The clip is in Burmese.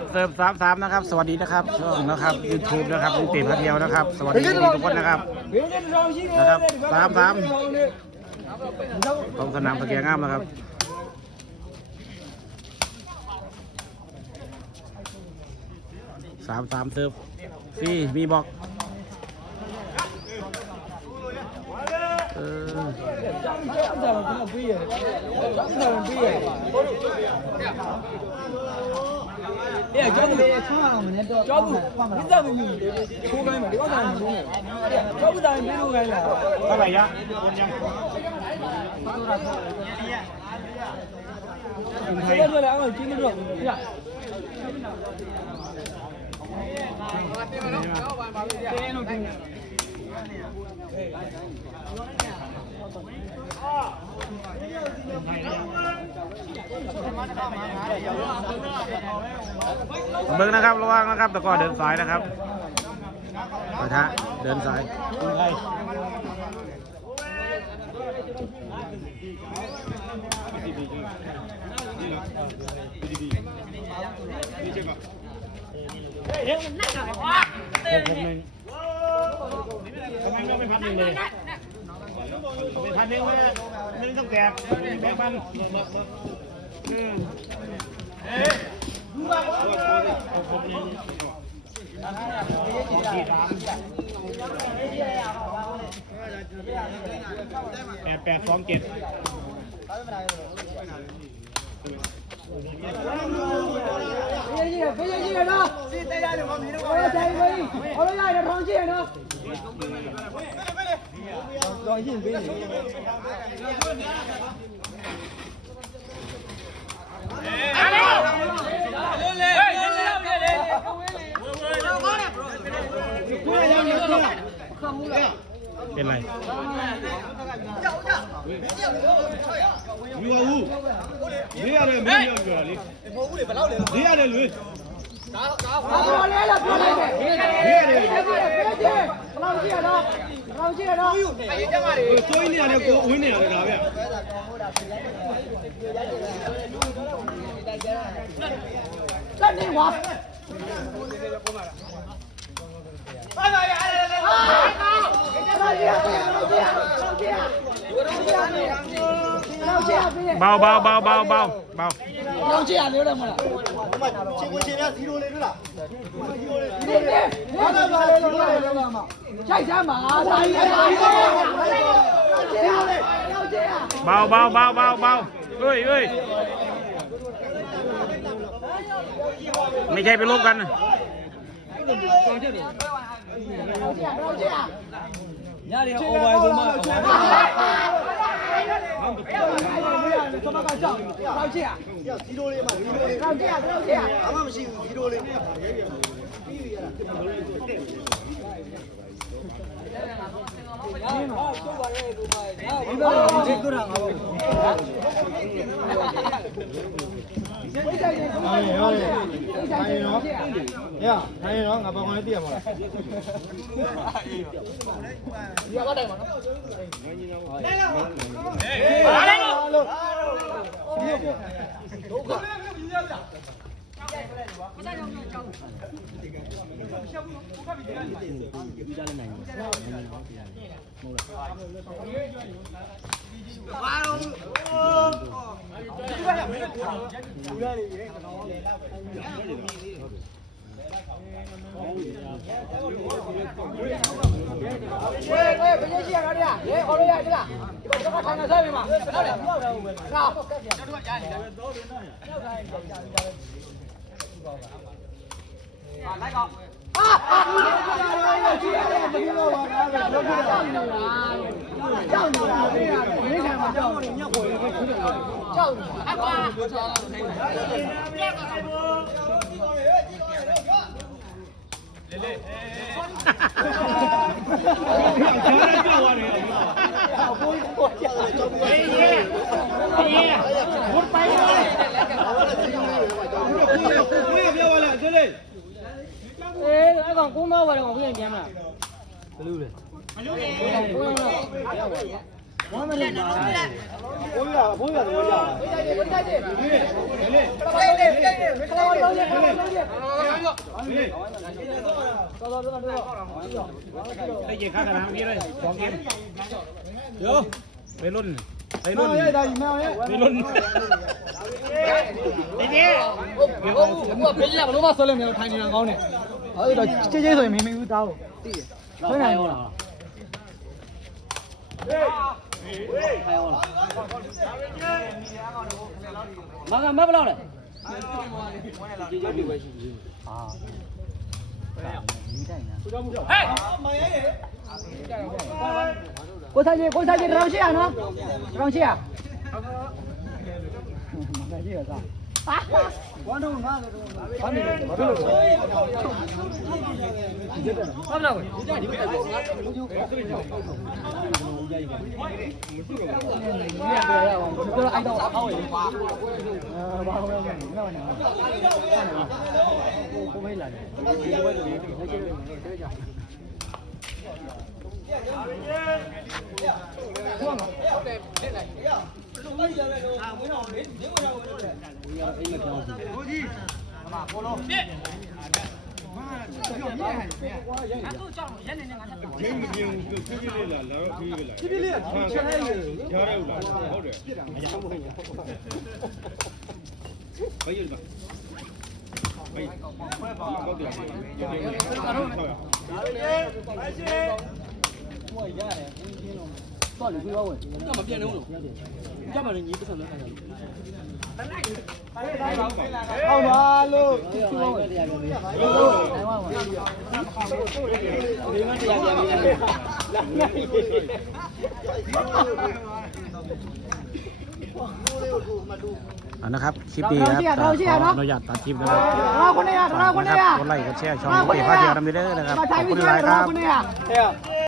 นะครับเสิร์ฟ3-3นะครับสวัสดีนะครับช่องนะครับ YouTube นะครับลุงติ๋มพระเทียวนะครับสวัสดีทุกคนนะครับ3-3ของสนามตะเกียงงามนะครับ3-3เสิร์ฟซี่มีบอกကျောင်းလေးချမ်းအောင်မနဲ့တော့ကျောင်းဘူးမိသားစုမျိုးခိုးခိုင်းမယ်ဒီကောင်ကလည်းကျောင်းဘူးတိုင်းပြေးလို့ခိုင်းလာ เท่าไหร่ยะคนยัง ဒီလိုလည်းအောင်ကျင်းလို့ရเบิ้งนะครับระวังนะครับแต่ก่อนเดินสายนะครับปะทะเดินสายคุณไทยทำไมไม่พันหนึ่งเลยไม่พันหนึ่งเลยหนึ่งต้องแตกแบงค์พัน8-2-7ဖေးကြီးရနော်စီးတိုက်ရတယ်မမီးတော့ဟောတိုင်းပဲဟောလို့ရတယ်ထောင်ကြည့်ရနော်တော်ရင်ပေးနေเป็นไรယူပါဘူးလေးရတယ်မင်းပြောပြောတာလေမဟုတ်ဘူးလေဘယ်လောက်လဲလေးရတယ်လူဘာလဲလားပြောလိုက်တယ်လေးရတယ်ဘယ်လောက်ကြည့်ရနော်ဘယ်လောက်ကြည့်ရနော်အေးတက်ပါလေစိုးရင်းနေရတယ်ကိုဝင်းနေရတယ်ဒါဗျတက်နေပါเบาเบาเบาเบาเบาเบาเราเชียร์เลยได้มั้ยล่ะချေကိုချေရ0လေးတွေ့လားဒီနေ့ဘာသာပါလဲလို့ပြောရမှာခြိုက်စမ်းပါဒါကြီးเบาเบาเบาเบาเบาเอ้ยเอ้ยไม่ใช่ไปลบกันညနေအော်ဝိုင်းဆုံးမှာသမကကြောက်တောက်ချစ်ရ0လေးမှာ0လေးတောက်ချစ်ရတောက်ချစ်ရဘာမှမရှိဘူး0လေးထိုင်ရောငါဘာကောင်းလေးသိရမှာလားဒီကတော့တိုင်ပါနော်လာလိုက်လို့ဒုက္ခဘာဘယ်ကြီးရတာလဲရေခေါ်လို့ရတယ်လားဒီဘက်ကထိုင်နေဆိုင်ပြီမှာဟုတ်တယ်ပြောတယ်ဟုတ်ပဲငါတော့ကကြားနေတယ်လိုက်ကောကြောက်နေတာလေမင်းကမှကြောက်နေညက်ပေါ်နေကြောက်နေတာအကွာလေလေကြောက်ရတယ်ဘိုးကိုကြောက်တယ်အေးဘုတ်ပိုင်တယ်ဘယ်ပြောလဲဒီလေအဲ့ကောင်ကုန်းမောပါတယ်ကောင်ပြန်ပြန်မလားဘလူးလေဘလူးလေဘာမလဲနော်ဘိုးရ ဘိုးရတော့ရ ဝိုင်းကြည့်ဝိုင်းကြည့် လေလေ ခလာလေးလေးခလာလုံးလေးခလာလုံးလေး လေ တော်တော် ได้ยินข้างสนามพี่เลยสองเกม เดี๋ยว ไปรุ่นไป มา รุ่น เอ้ยได้ยินมั้ย ไปรุ่นดีดี ဘုရားပေးရဘလို့မဆွဲလို့မရထိုင်နေတာကောင်းတယ်အဲ့တော့ချေချေဆိုရင်မင်းမင်းသားကိုသိတယ်ဆွဲနိုင်ရောလားမကမဘလောက်လဲကိုစားကြီးတောင်ရှိရနော်တောင်ရှိရမကြီးရစားဝမ်းတော့ငါတော့ဘာနေလဲဘာလို့လဲဘာလို့လဲဒီဘက်ကိုငါလူကျိုးပြောရအောင်ပြောအိုက်တော့အောက်ရယ်ဘာလို့လဲငါ့ဘာနေကိုမေးလာတယ်ဒီဘက်ကိုလက်ကျတယ်ကြမင်းမကျင်းဖြည်းဖြည်းလေးလာတော့ဖြည်းဖြည်းလေးဖြည်းဖြည်းလေးရရဲဦးလားဟုတ်တယ်ဘယ်ရပါဘယ်ဟုတ်တယ်တော့လူပြောဝင်ကမပြတ်နေဘူးလို့ကြမှာလည်းညီပတ်စံလောက်တာ好嘛喽，นะครับคลิปนี้ครับอนุญาตตัดคลิปนะครับ เราคนนี้อ่ะเราคนนี้อ่ะ กดไลค์กดแชร์ช่องเตี๋ยวพาเที่ยวทำไปเรื่อยนะครับขอบคุณหลายครับ